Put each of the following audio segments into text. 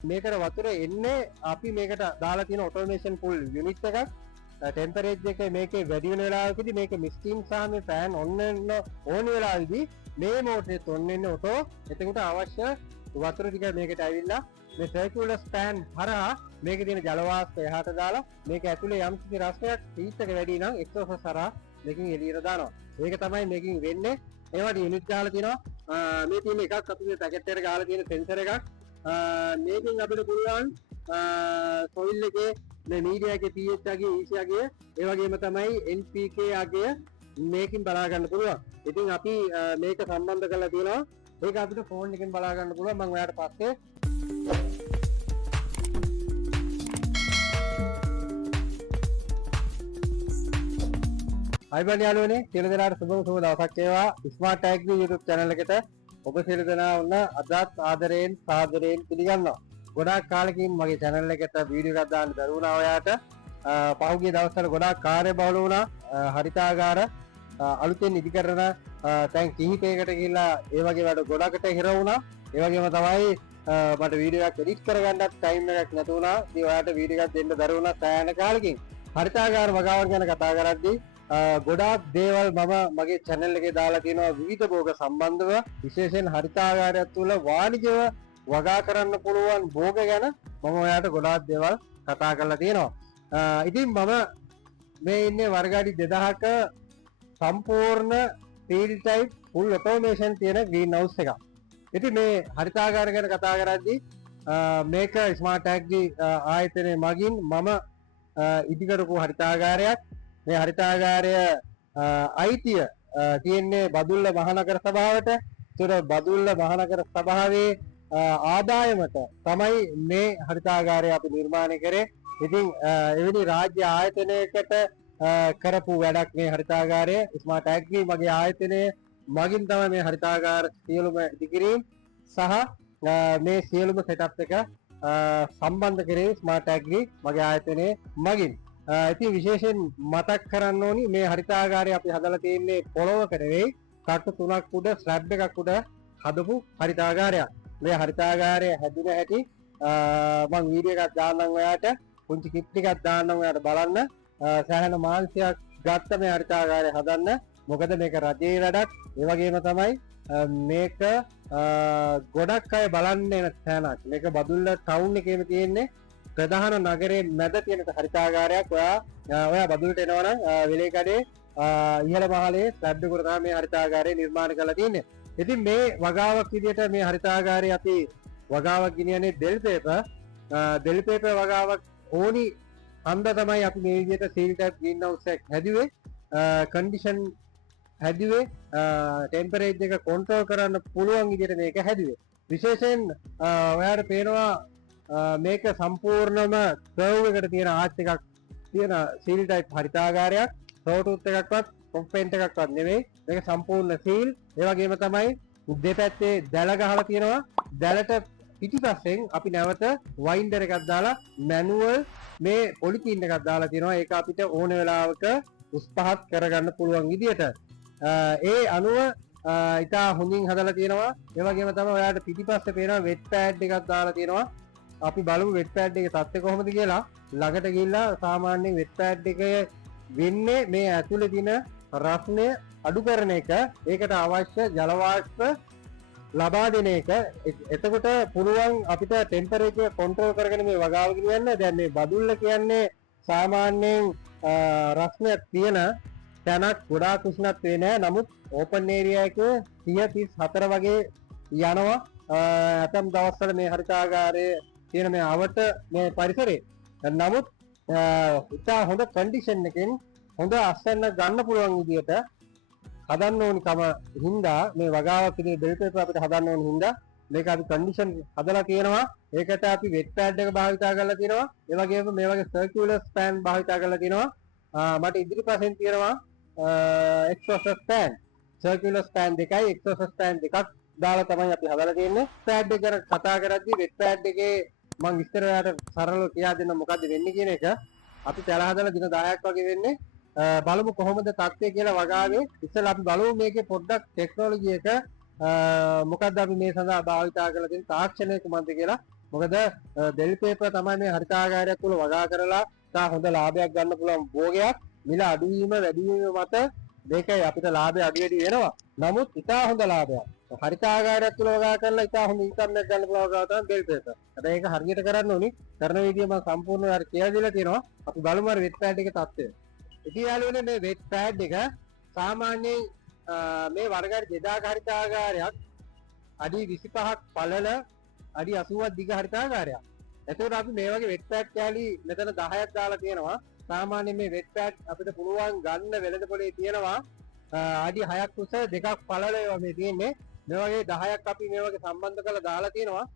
මේකට වතුර එන්නේ අපි මේකට දාලා තියෙන ඔටෝමේෂන් පුල් යුනිට් එකක්. ටෙම්පරේචර් එක මේකේ වැඩි වෙන වෙලාවකදී මේක මිස්ටින් සහ මේ ෆෑන් ඔන් වෙන ඕන වෙලාවේදී මේ මෝටරේ ඔන් වෙන්නේ ඔටෝ. එතකොට අවශ්‍ය වතුර ටික මේකට ඇවිල්ලා මේ සර්කියුලර් ස්පෑන් හරහා මේකේ තියෙන ජල වාෂ්ප එහාට දාලා මේක ඇතුලේ යම් කිසි රසයක් හීට් එක වැඩි නම් එක්සෝසස් හරහා මේකෙන් එළියට දානවා. ඒක තමයි මේකෙන් වෙන්නේ. ඒවට යුනිට් ගාලා තියෙනවා. මේ තියෙන එකක් අපේ පැකට් එකට ගාලා තියෙන සෙන්සර් එකක්. මේකෙන් අපිට පුළුවන් සොයිල් එකේ මේ මීඩියා එකේ pH අගය EC අගය ඒ වගේම තමයි NPK අගය මේකෙන් බලා ගන්න පුළුවන්. ඉතින් අපි මේක සම්බන්ධ කරලා තියෙනවා. ඒක අපිට ෆෝන් එකෙන් බලා ගන්න පුළුවන්. මම ඔයාලට පස්සේ අයිබන් යාළුවනේ සියලු දෙනාට සුබ දවසක් වේවා. ස්මාර්ට් ඇග්‍රි YouTube channel එකට ඔබ සියලු දෙනා වුණ අදත් ආදරයෙන් සාදරයෙන් පිළිගන්නවා. ගොඩාක් කාලෙකින් මගේ channel එකට වීඩියෝ එකක් දාන්න බැරි වුණා ඔයාට. පහුගිය දවස්වල ගොඩාක් කාර්යබහුල වුණා. හරිතාගාර අලුතෙන් ඉදි කරන තැන් කිහිපයකට ගිහිල්ලා ඒ වගේ වැඩ ගොඩකට හිර වුණා. ඒ වගේම තමයි මට වීඩියෝ එකක් එඩිට් කරගන්නත් ටයිම් එකක් නැති වුණා. ඉතින් ඔයාට වීඩියෝ එකක් දෙන්න බැරි වුණා සෑහෙන කාලෙකින්. හරිතාගාර වගාවන් ගැන කතා කරද්දී ගොඩාක් දේවල් මම මගේ channel එකේ දාලා තියෙනවා විවිධ භෝග සම්බන්ධව. විශේෂයෙන් හරිතාගාරය තුළ වාණිජව වගා කරන්න පුළුවන් භෝග ගැන මම ඔයාට ගොඩාක් දේවල් කතා කරලා තියෙනවා. ඉතින් මම මේ ඉන්නේ වර්ගාඩි 2000ක සම්පූර්ණ field type full automation තියෙන green house එකක්. ඉතින් මේ හරිතාගාර ගැන කතා කරද්දී මේක ස්මාර්ට් ඇග්‍රි ආයතනයේ මගින් මම ඉදි කරපු හරිතාගාරයක්. මේ හරිතාගාරය අයිතිය තියෙන්නේ බදුල්ල මහනගර සභාවට. ඒතර බදුල්ල මහනගර සභාවේ ආදායමට තමයි මේ හරිතාගාරය අපි නිර්මාණය කරේ. ඉතින් එවැනි රාජ්‍ය ආයතනයකට කරපු වැඩක් මේ හරිතාගාරය. ස්මාර්ට් ඇග්‍රි මගේ ආයතනයේ මගින් තමයි මේ හරිතාගාර සියලුම ඉදිකිරීම සහ මේ සියලුම සෙටප් එක සම්බන්ධ කරේ ස්මාර්ට් ඇග්‍රි මගේ ආයතනයේ මගින්. ඉතින් විශේෂයෙන් මතක් කරන්න ඕනි මේ හරිතාගාරය අපි හදලා තියෙන්නේ පොළොවක නෙවෙයි, කට්ටු 3ක් උඩ ස්ලැබ් එකක් උඩ හදපු හරිතාගාරයක්. මේ හරිතාගාරය හැදුන හැටි මම වීඩියෝ එකක් දාන්නම් ඔයාට, පුංචි ක්ලිප් ටිකක් දාන්නම් ඔයාට බලන්න. සෑහෙන මාංශයක් ගත්ත මේ හරිතාගාරය හදන්න. මොකද මේක රජයේ වැඩක්. ඒ වගේම තමයි මේක ගොඩක් අය බලන්න එන තැනක්. මේක බදුල්ල ටවුන් එකේම තියෙන්නේ. ප්‍රධාන නගරයේ මැද තියෙන හරිතාගාරයක්. ඔයා බදුල්ලට එනවනම් වෙලේකඩේ ඉහළ මහලේ ස්ලැබ් එක උඩ තමයි මේ හරිතාගාරය නිර්මාණය කරලා තියෙන්නේ. ඉතින් මේ වගාවක් විදිහට මේ හරිතාගාරය අපි වගාවක් ගෙනියන්නේ දෙල් පේපර් වගාවක් ඕනි හන්ද තමයි අපි මේ විදිහට සීල් ටැප් ග්‍රීන් හවුස් එකක් හැදුවේ. කන්ඩිෂන් හැදුවේ ටෙම්පරේචර් එක කන්ට්‍රෝල් කරන්න පුළුවන් විදිහට මේක හැදුවේ. විශේෂයෙන් ඔයාලට පේනවා මේක සම්පූර්ණම කර්ව් එකට තියෙන ආච් එකක් තියෙන සීල් ටයිප් හරිතාගාරයක්. සෝටුත් එකක්වත් කොම්පෙන්ට් එකක්වත් නෙවෙයි. මේක සම්පූර්ණ සීල්. ඒ වගේම තමයි දෙපැත්තේ දැල ගහලා තියෙනවා. දැලට පිටිපස්සෙන් අපි නැවත වයින්ඩර් එකක් දාලා මැනුවල් මේ පොලිතීන් එකක් දාලා තියෙනවා. ඒක අපිට ඕන වෙලාවක උස් පහත් කරගන්න පුළුවන් විදියට. ඒ අනුව ඉතා හොඳින් හදලා තියෙනවා. ඒ වගේම තමයි ඔයාලට පිටිපස්සේ පේනවා වෙට් පෑඩ් එකක් දාලා තියෙනවා. අපි බලමු වෙට් පෑඩ් එකේ තත්ත්වය කොහොමද කියලා. ළඟට ගිහිල්ලා සාමාන්‍යයෙන් වෙට් පෑඩ් එක වෙන්නේ මේ ඇතුලේ තියෙන රස්නය අඩු කරන එක. ඒකට අවශ්‍ය ජල වාෂ්ප ලබා දෙන එක. එතකොට පුළුවන් අපිට ටෙම්පරේචර් කන්ට්‍රෝල් කරගෙන මේ වගාව ගෙනියන්න. දැන් මේ බදුල්ල කියන්නේ සාමාන්‍යයෙන් රස්නයක් තියෙන තැනක්, ගොඩාක් උෂ්ණත්වය නෑ. නමුත් ඕපන් ඒරියා එකේ 30 34 වගේ යනවා. ඇතම් දවස්වල මේ හරිතාගාරයේ තියෙන මේ අවට මේ පරිසරේ. නමුත් ඉතා හොඳ කන්ඩිෂන් එකෙන් හොඳ අස්වැන්න ගන්න පුළුවන් විදියට හදන්න ඕනි කම හින්දා මේ වගාවක් විදිහට දෙල් පේපර් අපිට හදන්න ඕනි හින්දා මේක අපි කන්ඩිෂන් හදලා තියෙනවා. ඒකට අපි වෙට් පෑඩ් එක භාවිතා කරලා තියෙනවා. ඒ වගේම මේ වගේ සර්කියුලර් ස්පෑන් භාවිතා කරලා තියෙනවා. මට ඉදිරිපසින් තියෙනවා එක්සෝසස් ස්පෑන්, සර්කියුලර් ස්පෑන් දෙකයි එක්සෝසස් ස්පෑන් දෙකක් දාලා තමයි අපි හදලා තියෙන්නේ. පෑඩ් එක ගැන කතා කරද්දී වෙට් පෑඩ් එකේ මම විස්තර වලට සරලව කියා දෙන්න මොකද්ද වෙන්නේ කියන එක. අපි පැල හදලා දින 10ක් වගේ වෙන්නේ. බලමු කොහොමද තත්ත්වය කියලා වගාවේ. ඉතින් අපි බලමු මේකේ පොඩ්ඩක් ටෙක්නොලොජි එක මොකක්ද අපි මේ සඳහා භාවිතා කරලා තියෙන තාක්ෂණය කුමක්ද කියලා මොකද බෙල් පේපර් තමයි මේ හරිතාගාරය තුල වගා කරලා තා හොඳ ලාභයක් ගන්න පුළුවන් භෝගයක්. මිල අඩු වීම වැඩි වීම මත මේකයි අපිට ලාභය අඩු වැඩි වෙනවා. නමුත් ඉතා හොඳ ලාභයක්. හරිතාගාරය තුල වගා කරලා ඉතා හොඳ ඉන්කම් එකක් ගන්න පුළුවන් වගාව තමයි බෙල් පේපර්. හැබැයි ඒක හරියට කරන්න ඕනි. කරන විදිය මම සම්පූර්ණව හරි කියලා දීලා තියෙනවා. අපි බලමු අර වෙට් පෑඩ් එකේ තත්ත්වය. ඉතින් යාළුවනේ මේ වෙට් පෑඩ් එක සාමාන්‍යයෙන් මේ වර්ගයට 2000 හරිතාගාරයක් අඩි 25ක් පළල අඩි 80ක් දිග හරිතාගාරයක්. එතකොට අපි මේ වගේ වෙට් පෑඩ් කෑලි මෙතන 10ක් දාලා තියෙනවා. සාමාන්‍යයෙන් මේ වෙට් පෑඩ් අපිට පුළුවන් ගන්න වෙළඳ පොලේ තියෙනවා අඩි 6ක් උස දෙකක් පළල ඒවා මේ තියෙන්නේ. මේ වගේ 10ක් අපි මේ වගේ සම්බන්ධ කරලා දාලා තියෙනවා.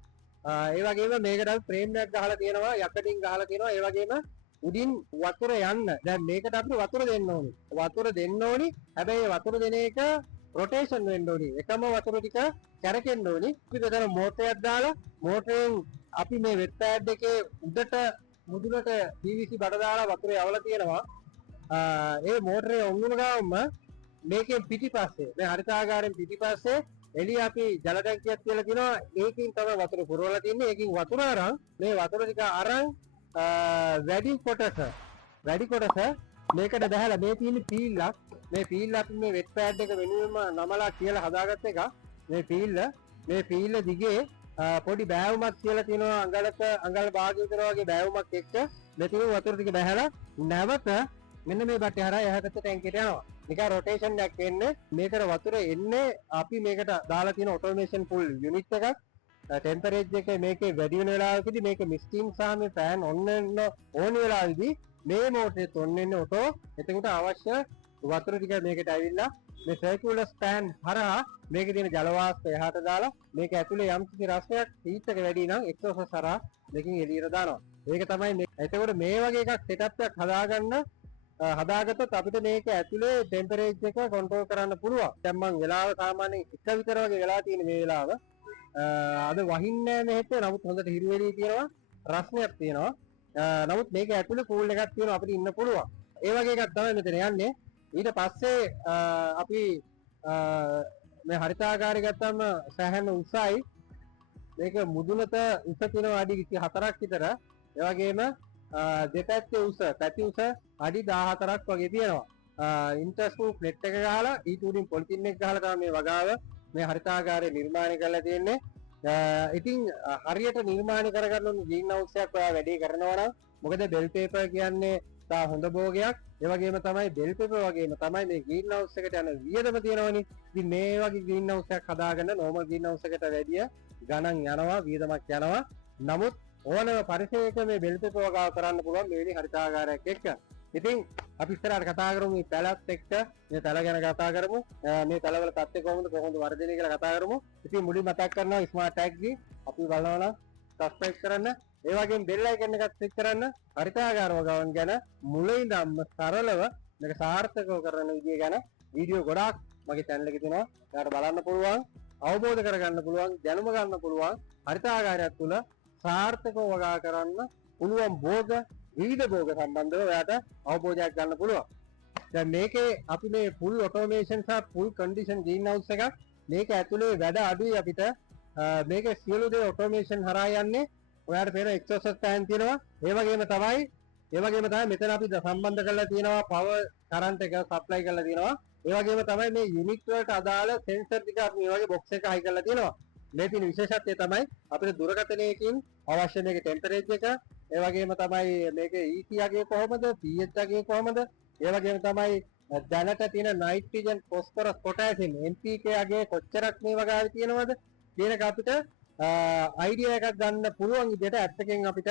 ඒ වගේම මේකට අපි ෆ්‍රේම් එකක් ගහලා තියෙනවා, යකඩින් ගහලා තියෙනවා. ඒ වගේම උඩින් වතුර යන්න. දැන් මේකට අපිට වතුර දෙන්න ඕනි. වතුර දෙන්න ඕනි. හැබැයි වතුර දෙන එක රොටේෂන් වෙන්න ඕනි. එකම වතුර ටික කැරකෙන්න ඕනි. අපි මෙතන මෝටරයක් දාලා මෝටරෙන් අපි මේ වෙට් පෑඩ් එකේ උඩට මුදුනට PVC බඩ දාලා වතුර යවලා තියෙනවා. ඒ මෝටරේ ඔන්නුන ගාවම මේකෙන් පිටිපස්සේ මේ හරිතාගාරයෙන් පිටිපස්සේ එළිය අපි ජල ටැංකියක් තියලා තිනවා. ඒකෙන් තමයි වතුර පුරවලා තින්නේ. ඒකෙන් වතුර අරන් මේ වතුර ටික අරන් වැඩි කොටස මේකට බහැලා මේ තියෙන පීල්ලක් මේ පීල්ල අපි මේ වෙට් පෑඩ් එක වෙනුවෙන්ම නමලා කියලා හදාගත්ත එක. මේ පීල්ල දිගේ පොඩි බෑවුමක් කියලා තියෙනවා අඟල් භාගය විතර වගේ බෑවුමක් එක්ක මෙතන වතුර ටික බහැලා නැවත මෙන්න මේ බට්ටේ හරහා එහා පැත්තට ටැංකියට යනවා. නිකන් රොටේෂන් එකක් එන්නේ. මේකට වතුර එන්නේ අපි මේකට දාලා තියෙන ඔටෝමේෂන් ෆුල් යුනිට් එකක්. ටෙම්පරේචර් එක මේකේ වැඩි වෙන වෙලාවකදී මේක මිස්ටින් සහ මේ ෆෑන් ඔන් වෙන ඕන වෙලාවේදී මේ මෝටරේ ඔන් වෙන්නේ ඔටෝ. එතකොට අවශ්‍ය වතුර ටික මේකට ඇවිල්ලා මේ සර්කියුලර් ස්පෑන් හරහා මේකේ තියෙන ජල වාෂ්ප එහාට දාලා මේක ඇතුලේ යම් කිසි රසයක් හීට් එක වැඩි නම් එක්සෝසස් හරහා මේකෙන් එළියට දානවා. ඒක තමයි මේ. එතකොට මේ වගේ එකක් සෙටප් එකක් හදාගත්තොත් අපිට මේක ඇතුලේ ටෙම්පරේචර් එක කන්ට්‍රෝල් කරන්න පුළුවන්. දැන් මම වෙලාව සාමාන්‍යයෙන් 1 විතර වගේ වෙලා තියෙන මේ වෙලාව. අද වහින්නේ නැහැ මෙහෙට. නමුත් හොඳට හිරු වෙලී තියෙනවා. රස්නයක් තියෙනවා. නමුත් මේක ඇතුලේ කූල් එකක් තියෙනවා අපිට ඉන්න පුළුවන්. ඒ වගේ එකක් තමයි මෙතන යන්නේ. ඊට පස්සේ අපි මේ හරිතාගාරය ගත්තම සෑහෙන උසයි. මේක මුදුනට උස තියෙනවා අඩි 24ක් විතර. ඒ වගේම දෙපැත්තේ උස පැති උස අඩි 14ක් වගේ තියෙනවා. ඉන්ටර්ස්කූප් නෙට් එක ගහලා ඊට උඩින් පොලිතින් එක ගහලා තමයි මේ වගාව මේ හරිතාගාරය නිර්මාණය කරලා තියෙන්නේ. ඉතින් හරියට නිර්මාණය කරගන්න ඕන ග්‍රීන් හවුස් එකක් ඔයා වැඩි කරනවා නම් මොකද බෙල් පේපර් කියන්නේ තා හොඳ භෝගයක්. ඒ වගේම තමයි බෙල් පේපර් වගේම තමයි මේ ග්‍රීන් හවුස් එකට යන වියදම තියෙනවනේ. ඉතින් මේ වගේ ග්‍රීන් හවුස් එකක් හදාගන්න නෝමල් ග්‍රීන් හවුස් එකට වැඩිය ගණන් යනවා වියදමක් යනවා. නමුත් ඕනම පරිසරයක මේ බෙල් පේපර් වගාව කරන්න පුළුවන් මෙවැනි හරිතාගාරයක් එක්ක. ඉතින් අපි ඉස්සරහට කතා කරමු මේ පැලත් එක්ක මේ පැල ගැන කතා කරමු. මේ පැලවල තත්ත්වය කොහොමද වර්ධනය කියලා කතා කරමු. ඉතින් මුලින් මතක් කරනවා ස්මාර්ට් ටැග් ගී අපි බලනවා නම් සබ්ස්ක්‍රයිබ් කරන්න. ඒ වගේම බෙල් අයිකන් එකත් ක්ලික් කරන්න. හරිතාගාර වගාවන් ගැන මුලින්දම සරලව මේක සාර්ථකව කරන විදිය ගැන වීඩියෝ ගොඩාක් මගේ channel එකේ තියෙනවා. ඔයාලට බලන්න පුළුවන්, අවබෝධ කරගන්න පුළුවන්, දැනුම ගන්න පුළුවන්. හරිතාගාරයක් තුල සාර්ථකව වගා කරන්න පුළුවන් භෝග විවිධ භෝග සම්බන්ධව ඔයාට අවබෝධයක් ගන්න පුළුවන්. දැන් මේකේ අපි මේ full automation සහ full condition green house එකක්. මේක ඇතුලේ වැඩ අඩුයි අපිට. මේක සියලු දේ automation හරහා යන්නේ. ඔයාට පේන exhaust fan තියෙනවා. ඒ වගේම තමයි මෙතන අපි සම්බන්ධ කරලා තියෙනවා power current එක supply කරලා තියෙනවා. ඒ වගේම තමයි මේ unit වලට අදාළ sensor ටික අපි මේ වගේ box එක හයි කරලා තියෙනවා. මේ තියෙන විශේෂත්වය තමයි අපිට දුරකථනයකින් අවශ්‍ය මේක ටෙම්පරේචර් එක, ඒ වගේම තමයි මේක EC අගය කොහොමද, pH අගය කොහොමද, ඒ වගේම තමයි දැනට තියෙන නයිට්‍රජන්, ෆොස්ෆරස්, පොටෑසියම්, NPK අගය කොච්චරක් මේ වගාවේ තියෙනවද කියන එක අපිට අයිඩියා එකක් ගන්න පුළුවන් විදිහට ඇත්තකින් අපිට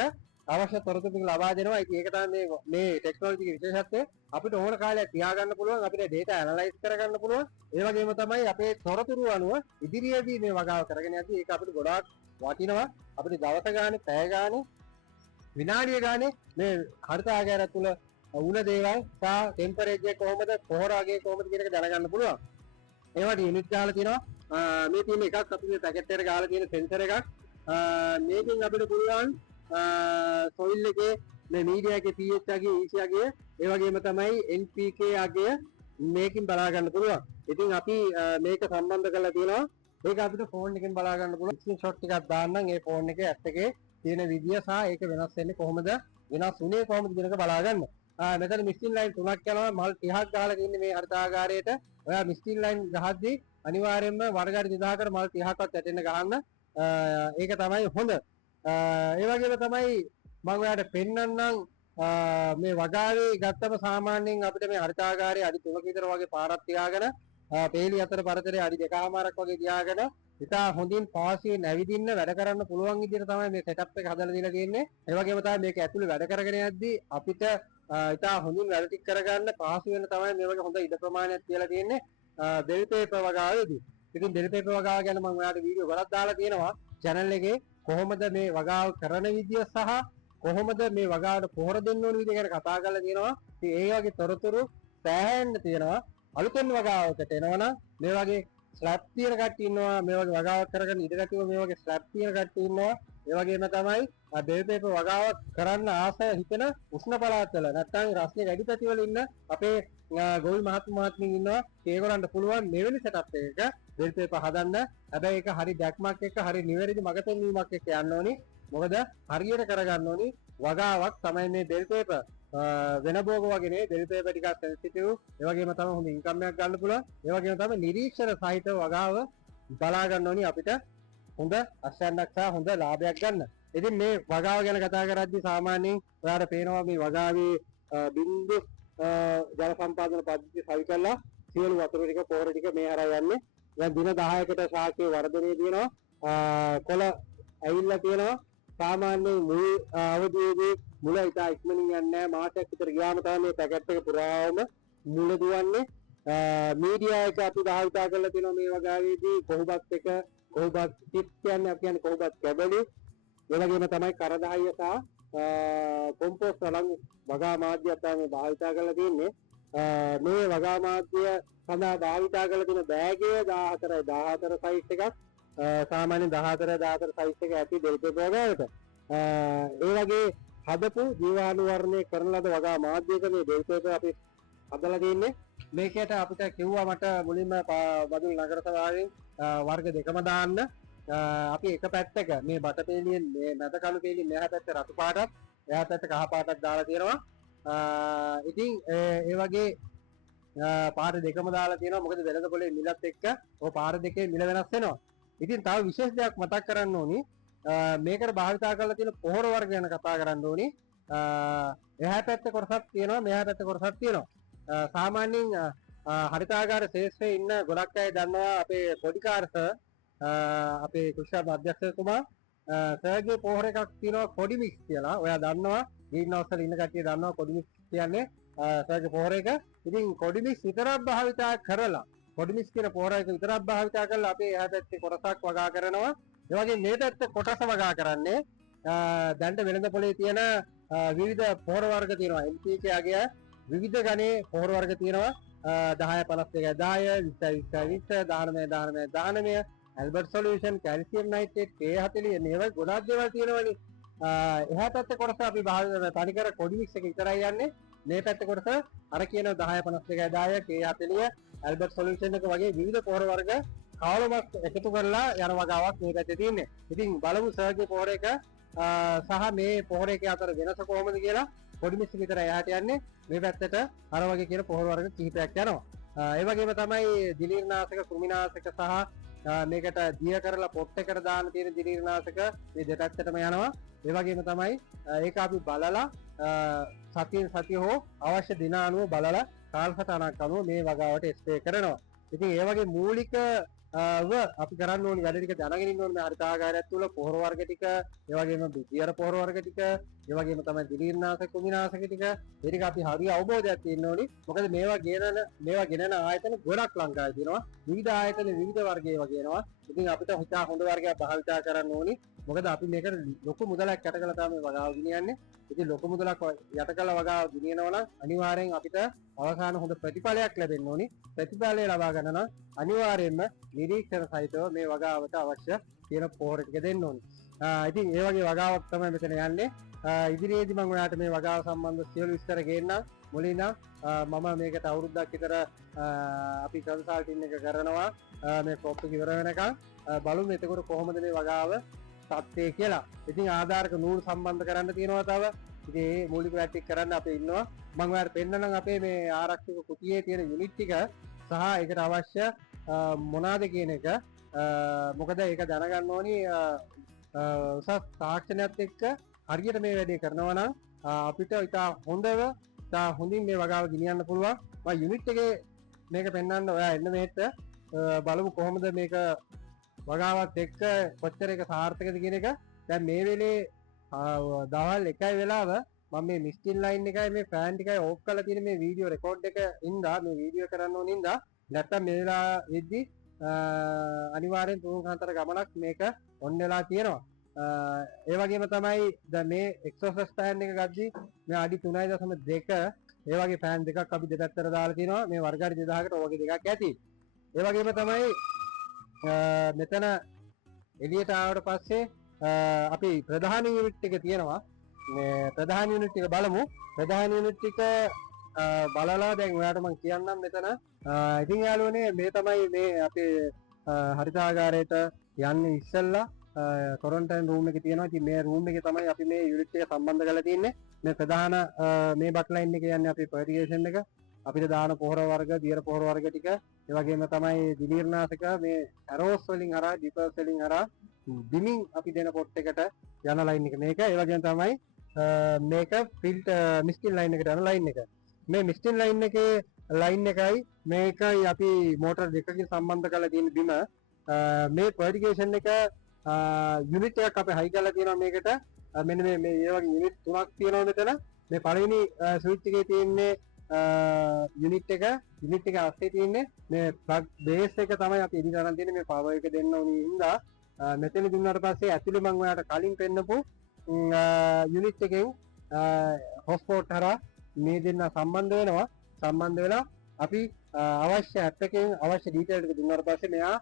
අවශ්‍ය තොරතුරු ලබා දෙනවා. ඉතින් ඒක තමයි මේ ටෙක්නොලොජි එකේ විශේෂත්වය. අපිට ඕන කාලයක් තියාගන්න පුළුවන්, අපිට data analyze කරගන්න පුළුවන්. ඒ වගේම තමයි අපේ තොරතුරු අනුව ඉදිරියේදී මේ වගාව කරගෙන යද්දී ඒක අපිට ගොඩාක් වටිනවා. අපිට දවස ගානේ, පැය ගානේ, විනාඩිය ගානේ මේ හරිතාගාරය තුල වුණ දේවල් සහ ටෙම්පරේචර් කොහොමද, පොහොර අගය කොහොමද කියන එක දැනගන්න පුළුවන්. ඒවට යුනිට් ගාලා තියෙනවා. මේ තියෙන එකක් අපි මේ පැකට් එකට ගාලා තියෙන සෙන්සර් එකක්. මේකෙන් අපිට පුළුවන් සොයිල් එකේ මේ මීඩියා එකේ pH අගය, EC අගය, ඒ වගේම තමයි NPK අගය මේකෙන් බලා ගන්න පුළුවන්. ඉතින් අපි මේක සම්බන්ධ කරලා තියෙනවා. ඒක අපිට ෆෝන් එකෙන් බලා ගන්න පුළුවන්. ස්ක්‍රීන්ෂොට් ටිකක් දාන්නම් ඒ ෆෝන් එකේ ඇප් එකේ තියෙන විදිය සහ ඒක වෙනස් වෙන්නේ කොහොමද වෙනස් වුණේ කොහොමද කියන එක බලා ගන්න. මෙතන මිස්ටින් ලයින් 3ක් යනවා මල් 30ක් ගහලා තියෙන්නේ මේ හරිතාගාරයට. ඔයා මිස්ටින් ලයින් ගහද්දී අනිවාර්යයෙන්ම වර්ගාරි 2000කට මල් 30ක්වත් ඇටෙන්න ගහන්න. ඒක තමයි හොඳ. ඒ වගේම තමයි මම ඔයාලට පෙන්වන්නම් මේ වගාවේ ගත්තම සාමාන්‍යයෙන් අපිට මේ හරිතාගාරයේ අඩි 3ක විතර වගේ පාරක් තියාගෙන පේලි අතර පරතරේ අඩි 2කමාරක් වගේ තියාගෙන ඉතා හොඳින් පාසියෙන් ඇවිදින්න වැඩ කරන්න පුළුවන් විදිහට තමයි මේ සෙටප් එක හදලා දීලා තියෙන්නේ. ඒ වගේම තමයි මේක ඇතුලේ වැඩ කරගෙන යද්දී අපිට ඉතා හොඳින් වැඩ ටික කරගන්න පහසු වෙන තමයි මේ වගේ හොඳ ඉඩ ප්‍රමාණයක් තියලා තියෙන්නේ බෙල් පේපර් වගාවේදී. ඉතින් බෙල් පේපර් වගාව ගැන මම ඔයාලට වීඩියෝ ගොඩක් දාලා තියෙනවා channel එකේ. කොහොමද මේ වගාව කරන විදිය සහ කොහොමද මේ වගාවට පොහොර දෙන්න ඕන විදිය ගැන කතා කරලා තියෙනවා. ඉතින් ඒ වගේ තොරතුරු සෑහෙන්න තියෙනවා. අලුතෙන් වගාවකට එනවනම් මේ වගේ ස්ලැබ් තියෙන කට්ටිය ඉන්නවා, මේ වගේ වගාවක් කරගෙන ඉඳගතිව මේ වගේ ස්ලැබ් තියෙන කට්ටිය ඉන්නවා. ඒ වගේම තමයි බෙල් පේපර් වගාවක් කරන්න ආසය හිතෙන උෂ්ණ පළාත්වල නැත්නම් රස්නේ වැඩි පැතිවල ඉන්න අපේ ගෝල් මහත්මීන් ඉන්නවා. ඒගොල්ලන්ට පුළුවන් මෙවැනි සෙටප් එකක බෙල් පේපර් හදන්න. හැබැයි ඒක හරි දැක්මක් එක්ක හරි නිවැරදි මඟ පෙන්වීමක් එක්ක යන්න ඕනි. මොකද හරියට කරගන්න ඕනි වගාවක් තමයි මේ බෙල් පේපර්. වෙන බෝග වගේ නේ බෙල් පේපර් ටිකක් සෙන්සිටිව්. ඒ වගේම තමයි හොඳ ඉන්කම් එකක් ගන්න පුළුවන්. ඒ වගේම තමයි නිරීක්ෂණ සහිතව වගාව බලා ගන්න ඕනි අපිට හොඳ අස්වැන්නක් සහ හොඳ ලාභයක් ගන්න. ඉතින් මේ වගාව ගැන කතා කරද්දී සාමාන්‍යයෙන් ඔයාලට පේනවා මේ වගාවේ බින්දු ජල සම්පාදන පද්ධතිය සවි කළා සියලු වතුර ටික පොහොර ටික මේ හරහා යන්නේ. දැන් දින 10කට ශාකයේ වර්ධනය තියෙනවා. කොළ ඇවිල්ලා තියෙනවා. සාමාන්‍යයෙන් මුල් අවධියේදී මුල ඉතා ඉක්මනින් යන්නේ නැහැ. මාසයක් විතර ගියාම තමයි මේ පැකට් එක පුරාවම මුල දුවන්නේ. මීඩියා එක අපි භාවිතා කරලා තියෙනවා මේ වගාවේදී කොහොබත් එක කොහොබත් ටිප්ස් කියන්නේ අපි කියන්නේ කොහොබත් කැබලි. ඒ වගේම තමයි කරදහය සහ කොම්පෝස්ට් වලින් වගා මාධ්‍යයක් තමයි භාවිතා කරලා තියෙන්නේ. මේ වගා මාධ්‍ය සඳහා භාවිතා කරලා තියෙන බෑගය 14 සයිස් එකක්. සාමාන්‍යයෙන් 14 සයිස් එක ඇති බෙල් පේපර් වගාවට. ඒ වගේ හදපු ජීවාණු වර්ණය කරන ලද වගා මාධ්‍යයක මේ බෙල් පේපර් අපි හදලා තියෙන්නේ. මේකට අපිට කිව්වා මට මුලින්ම බදුල් නගර සභාවෙන් වර්ග දෙකම දාන්න. අපි එක පැත්තක මේ බටපේලියෙන් මේ මැද කළු පේලියෙන් මෙහා පැත්ත රතු පාටක් එහා පැත්ත කහ පාටක් දාලා තියෙනවා. ඉතින් ඒ වගේ පාට දෙකම දාලා තියෙනවා. මොකද වෙළඳ පොලේ මිලත් එක්ක ඔය පාර දෙකේ මිල වෙනස් වෙනවා. ඉතින් තව විශේෂ දෙයක් මතක් කරන්න ඕනි. මේකට භාවිතා කරලා තියෙන පොහොර වර්ග ගැන කතා කරන්න ඕනි. එහා පැත්ත කොටසක් තියෙනවා මෙහා පැත්ත කොටසක් තියෙනවා. සාමාන්‍යයෙන් හරිතාගාර ශේෂ්ත්‍රයේ ඉන්න ගොඩක් අය දන්නවා අපේ පොඩිකාර අපේ කුෂ්‍ය අධ්‍යක්ෂකතුමා සර්ගේ පොහොර එකක් තියෙනවා කොඩි මික්ස් කියලා. ඔයා දන්නවා ග්‍රීන් හවුස් වල ඉන්න කට්ටිය දන්නවා කොඩි මික්ස් කියන්නේ සර්ගේ පොහොර එක. ඉතින් කොඩි මික්ස් විතරක් භාවිතා කරලා කොඩි මික්ස් කියන පොහොර එක විතරක් භාවිතා කරලා අපේ එහා පැත්තේ කොටසක් වගා කරනවා. ඒ වගේ මේ පැත්ත කොටස වගා කරන්නේ දැන්ට වෙළඳ පොලේ තියෙන විවිධ පොහොර වර්ග තියෙනවා. NPK යගේ විවිධ ගණේ පොහොර වර්ග තියෙනවා. 10 52 10 20 20 19 19 Albert solution calcium nitrate K40 මේවා ගොඩාක් දේවල් තියෙනවනේ. එහා පැත්තේ කොටස අපි තනිකර කොඩි මික්ස් එක විතරයි යන්නේ. මේ පැත්තේ කොටස අර කියන 10 52 10 K40 ඇල්බර්ට් සොලියුෂන් එක වගේ විවිධ පොහොර වර්ග කවලමක් එකතු කරලා යන වගාවක් මේ පැත්තේ තියෙන්නේ. ඉතින් බලමු සර්ගේ පොහොර එක සහ මේ පොහොර එක අතර වෙනස කොහොමද කියලා. කොඩි මික්ස් විතර එහාට යන්නේ මේ පැත්තට අර වගේ කියන පොහොර වර්ග කිහිපයක් යනවා. ඒ වගේම තමයි දිලීරනාශක කෘමිනාශක සහ මේකට දිය කරලා පොට් එකට දාන්න තියෙන දිලීරනාශක මේ දෙපැත්තටම යනවා. ඒ වගේම තමයි ඒක අපි බලලා සතියෙන් සතිය හෝ අවශ්‍ය දින අනුව බලලා කාලසටහනක් අනුව මේ වගාවට ස්ප්‍රේ කරනවා. ඉතින් ඒ වගේ මූලික අපි කරන්න ඕනි වැඩ ටික දැනගෙන ඉන්න ඕනේ මේ හරිතාගාරයත් තුළ පොහොර වර්ග ටික, ඒ වගේම දියර පොහොර වර්ග ටික, ඒ වගේම තමයි දිලීරනාශක කුමිනාශක ටික. ඒ ටික අපි හරි අවබෝධයක් තියෙන්න ඕනි. මොකද මේවා ගෙනන ආයතන ගොඩක් ලංකාවේ තියෙනවා. විවිධ ආයතන විවිධ වර්ගයේ වගේ එනවා. ඉතින් අපිට හිතා හොඳ වර්ගයක් භාවිතා කරන්න ඕනි. මොකද අපි මේකට ලොකු මුදලක් යට කරලා තමයි වගාව ගෙනියන්නේ. ඉතින් ලොකු මුදලක් යට කළ වගාව ගෙනියනවා නම් අනිවාර්යෙන් අපිට අවසාන හොඳ ප්‍රතිඵලයක් ලැබෙන්න ඕනි. ප්‍රතිඵලය ලබා ගන්න නම් අනිවාර්යයෙන්ම නිරීක්ෂණ සහිතව මේ වගාවට අවශ්‍ය තියෙන පොහොර ටික දෙන්න ඕනි. ඉතින් ඒ වගේ වගාවක් තමයි මෙතන යන්නේ. ඉදිරියේදී මම ඔයාලට මේ වගාව සම්බන්ධ සියලු විස්තර ගේන්නම්. මුලින්ම මම මේකට අවුරුද්දක් විතර අපි කන්සල්ටින් එක කරනවා මේ ක්‍රොප් එක ඉවර වෙනකන් බලමු එතකොට කොහොමද මේ වගාව තත්ත්වය කියලා. ඉතින් ආධාරක නූල් සම්බන්ධ කරන්න තියෙනවා තව. ඉතින් මේ මූලික වැඩ ටික කරන්න අපි ඉන්නවා. මම ඔයාලට පෙන්නනම් අපේ මේ ආරක්ෂක කුටියේ තියෙන යුනිට් ටික සහ ඒකට අවශ්‍ය මොනවාද කියන එක. මොකද ඒක දැනගන්න ඕනි උසස් තාක්ෂණයත් එක්ක හරියට මේ වැඩේ කරනවා නම් අපිට ඉතා හොඳින් මේ වගාව ගෙනියන්න පුළුවන්. මම යුනිට් එකේ මේක පෙන්වන්න ඔයා එන්න මෙහෙට බලමු කොහොමද මේක වගාවත් එක්ක කොච්චර එක සාර්ථකද කියන එක. දැන් මේ වෙලේ දවල් 1යි වෙලාව මම මේ මිස්ටින් ලයින් එකයි මේ ෆෑන් ටිකයි ඕෆ් කරලා තියෙන මේ වීඩියෝ රෙකෝඩ් එක ඉඳලා මේ වීඩියෝ කරන්න ඕන ඉඳලා නැත්තම් මේ වෙලාව වෙද්දි අනිවාර්යෙන් තුන් කාන්තර ගමනක් මේක ඔන් වෙලා තියෙනවා. ඒ වගේම තමයි දැන් මේ එක්සෝසස් ෆෑන් එක ගද්දි මේ අඩි 3.2 ඒ වගේ ෆෑන් දෙකක් අපි දෙපැත්තට දාලා තියෙනවා. මේ වර්ග අඩි 2000කට ඔය වගේ දෙකක් ඇති. ඒ වගේම තමයි මෙතන එළියට ආවට පස්සේ අපි ප්‍රධාන යුනිට් එක තියෙනවා. මේ ප්‍රධාන යුනිට් එක බලමු. ප්‍රධාන යුනිට් එක බලලා දැන් ඔයාලට මම කියන්නම් මෙතන. ඉතින් යාළුවනේ මේ තමයි මේ අපේ හරිතාගාරයට යන්නේ ඉස්සෙල්ලා කොරන්ටයින් රූම් එක තියෙනවා. ඉතින් මේ රූම් එකේ තමයි අපි මේ යුනිට් එක සම්බන්ධ කරලා තින්නේ. මේ ප්‍රධාන මේ බට් ලයින් එක යන්නේ අපේ ෆර්ටිගේෂන් එක. අපිට දාන පොහොර වර්ග, දියර පොහොර වර්ග ටික, ඒ වගේම තමයි දිලීර්නාශක මේ ඇරෝස් වලින් හරහා, ඩිපර්ස් වලින් හරහා බිමින් අපි දෙන පොට් එකට යන ලයින් එක මේක. ඒ වගේම තමයි මේක ෆිල්ටර් මිස්ටින් ලයින් එකට යන ලයින් එක. මේ මිස්ටින් ලයින් එකේ ලයින් එකයි මේකයි අපි මෝටර් දෙකකින් සම්බන්ධ කරලා තියෙන බිම. මේ ෆර්ටිගේෂන් එක යුනිට් එකක් අපි හයි කරලා තියෙනවා මේකට. මෙන්න මේ ඒ වගේ යුනිට් තුනක් තියෙනවා මෙතන. මේ පළවෙනි ස්විච් එකේ තියෙන්නේ යුනිට් එක අස්සේ තියෙන්නේ මේ ප්ලග් බේස් එක තමයි අපි එඩි කරන් තියෙන්නේ. මේ පවර් එක දෙන්න ඕනි හින්දා මෙතන දුන්නාට පස්සේ ඇතුලේ මම ඔයාලට කලින් පෙන්නපු යුනිට් එකෙන් හොස්පෝට් හරහා මේ දෙන්න සම්බන්ධ වෙනවා. සම්බන්ධ වෙලා අපි අවශ්‍ය ඇප් එකෙන් අවශ්‍ය ඩීටේල් ටික දුන්නාට පස්සේ මෙයා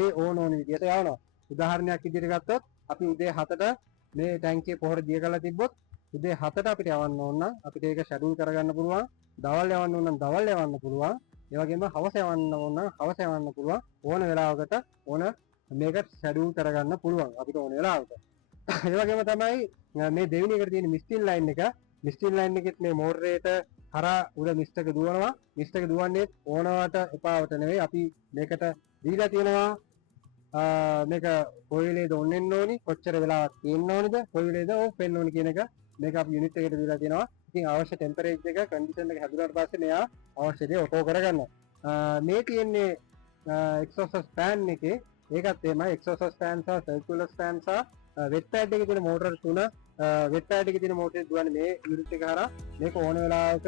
ඒ ඕන විදියට යවනවා. උදාහරණයක් විදියට ගත්තොත් අපි උදේ 7ට මේ ටැංකියේ පොහොර දිය කරලා තිබ්බොත් උදේ 7ට අපිට යවන්න ඕන නම් අපිට ඒක ෂෙඩියුල් කරගන්න පුළුවන්. දවල් යවන්න ඕන නම් දවල් යවන්න පුළුවන්. ඒ වගේම හවස යවන්න ඕන නම් හවස යවන්න පුළුවන්. ඕන වෙලාවකට ඕන මේක ෂෙඩියුල් කරගන්න පුළුවන් අපිට ඕන වෙලාවකට. ඒ වගේම තමයි මේ දෙවෙනි එකට තියෙන මිස්ටින් ලයින් එක. මිස්ටින් ලයින් එකෙත් මේ මෝටරේට හරහා උඩ මිස්ට් එක දුවනවා. මිස්ට් එක දුවන්නේ ඕනවට එපාවට නෙවෙයි. අපි මේකට දීලා තියෙනවා මේක කොයි වෙලේද ඔන් වෙන්න ඕනි, කොච්චර වෙලාවක් තියෙන්න ඕනිද, කොයි වෙලේද ඕෆ් වෙන්න ඕනි කියන එක මේක අපි යුනිට් එකට දීලා තියෙනවා. ඉතින් අවශ්‍ය ටෙම්පරේචර් එක කන්ඩිෂන් එක හැදුනාට පස්සේ මෙයා අවශ්‍ය දේ ඔටෝ කරගන්නවා. මේ තියෙන්නේ එක්සෝසස් ෆෑන් එකේ ඒකත් එමය එක්සෝසස් ෆෑන් සහ සර්කියුලර් ෆෑන් සහ වෙට් පෑඩ් එකේ තියෙන මෝටර් තුන වෙට් පෑඩ් එකේ තියෙන මෝටරේ දුවන්නේ මේ යුනිට් එක හරහා. මේක ඕන වෙලාවක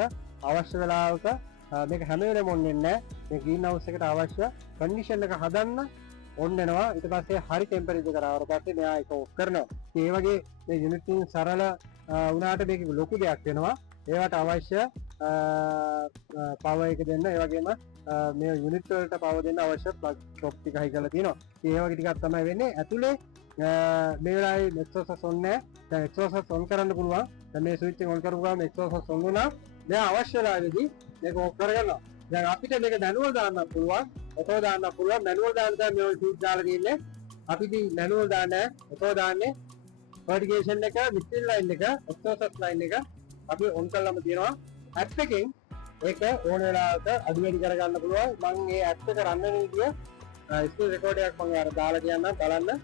අවශ්‍ය වෙලාවක මේක හැම වෙලේම ඔන් වෙන්නේ නැහැ. මේ ග්‍රීන් හවුස් එකට අවශ්‍ය කන්ඩිෂන් එක හදන්න ඔන් වෙනවා. ඊට පස්සේ හරි ටෙම්පරේචර් කරාවට පස්සේ මෙයා ඒක ඔෆ් කරනවා. ඒ වගේ මේ යුනිට් එකෙන් සරල වුණාට මේක ලොකු දෙයක් වෙනවා. ඒවට අවශ්‍ය පවර් එක දෙන්න, ඒ වගේම මේ යුනිට් වලට පවර් දෙන්න අවශ්‍ය ප්ලග් ෂොප් ටික හයි කරලා තියෙනවා. ඒ වගේ ටිකක් තමයි වෙන්නේ. ඇතුලේ මේ වෙලාවේ එක්සෝසස් ඔන් නැහැ. දැන් එක්සෝසස් ඔන් කරන්න පුළුවන්. දැන් මේ ස්විච් එක ඔන් කරපුවාම එක්සෝසස් ඔන් වුණා. දැන් අවශ්‍ය වෙලාවේදී මේක ඔෆ් කරගන්නවා. දැන් අපිට මේක මැනුවල් දාන්න පුළුවන්. ඔටෝ දාන්න පුළුවන්. මැනුවල් දාන්න තමයි මේ ස්විච් දාලා තියෙන්නේ. අපි ඉතින් මැනුවල් දාන්නේ ඔටෝ දාන්නේ. ෆර්ටිගේෂන් එක, මිස්ටින් ලයින් එක, එක්සෝසස් ලයින් එක අපි ඔන් කරලාම තියෙනවා. ඇප් එකෙන් ඒක ඕන වෙලාවක අඩු වැඩි කරගන්න පුළුවන්. මම මේ ඇප් එක රන් වෙන විදිය ස්ක්‍රීන් රෙකෝඩර් එකක් මම අර දාලා කියන්නම් බලන්න.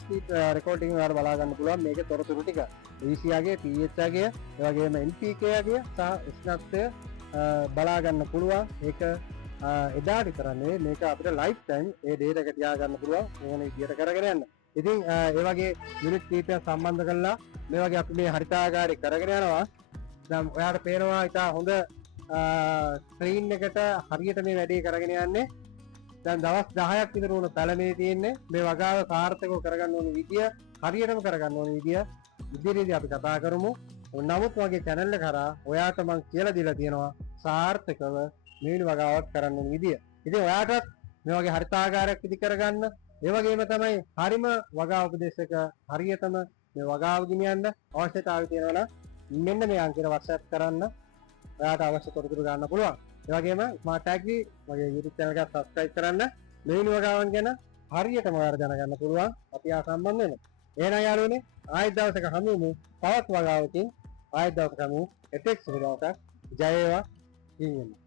ස්පීඩ් රෙකෝඩින් වල බලා ගන්න පුළුවන් මේකේ තොරතුරු ටික. VCA ගේ, PH ගේ, ඒ වගේම NPK ගේ සහ ස්නක්ය බලා ගන්න පුළුවන්. ඒක එදා විතරනේ මේක අපිට ලයිෆ් ටයිම් ඒ ඩේටා එක තියා ගන්න පුළුවන් ඕන විදියට කරගෙන යන්න. ඉතින් ඒ වගේ යුනිට් කීපයක් සම්බන්ධ කරලා මේ වගේ අපි මේ හරිතාගාරය කරගෙන යනවා. දැන් ඔයාලට පේනවා ඉතා හොඳ ස්ක්‍රීන් එකට හරියට මේ වැඩේ කරගෙන යන්නේ. දැන් දවස් 10ක් විතර වුණ පැලමේ තියෙන්නේ. මේ වගාව සාර්ථකව කරගන්න ඕන විදිය, හරියටම කරගන්න ඕන විදිය ඉදිරියේදී අපි කතා කරමු. නමුත් වගේ channel එක කරා ඔයාට මම කියලා දීලා තියෙනවා සාර්ථකව මේ වගාවක් කරන්න ඕන විදිය. ඉතින් ඔයාටත් මේ වගේ හරිතාගාරයක් ඉදි කරගන්න, ඒ වගේම තමයි හරිම වගා උපදේශක හරියටම මේ වගාව ගෙනියන්න අවශ්‍යතාවය තියෙනවා නම් මෙන්න මේ අංකයට WhatsApp කරන්න. ඔයාට අවශ්‍ය තොරතුරු ගන්න පුළුවන්. ඒ වගේම ස්මාර්ට් ටැග්වි මගේ YouTube channel එක subscribe කරන්න. මෙවැනි වගාවන් ගැන හරියටම ඔයාලට දැනගන්න පුළුවන් අපි ආ සම්බන්ධ වෙනවා. එහෙනම් යාළුවනේ ආයෙත් දවසක හමු වෙමු. තවත් වගාවකින් ආයෙත් දවසක හමු. එතෙක් සුබ දවසක්. ජය වේවා. ජීවන්න.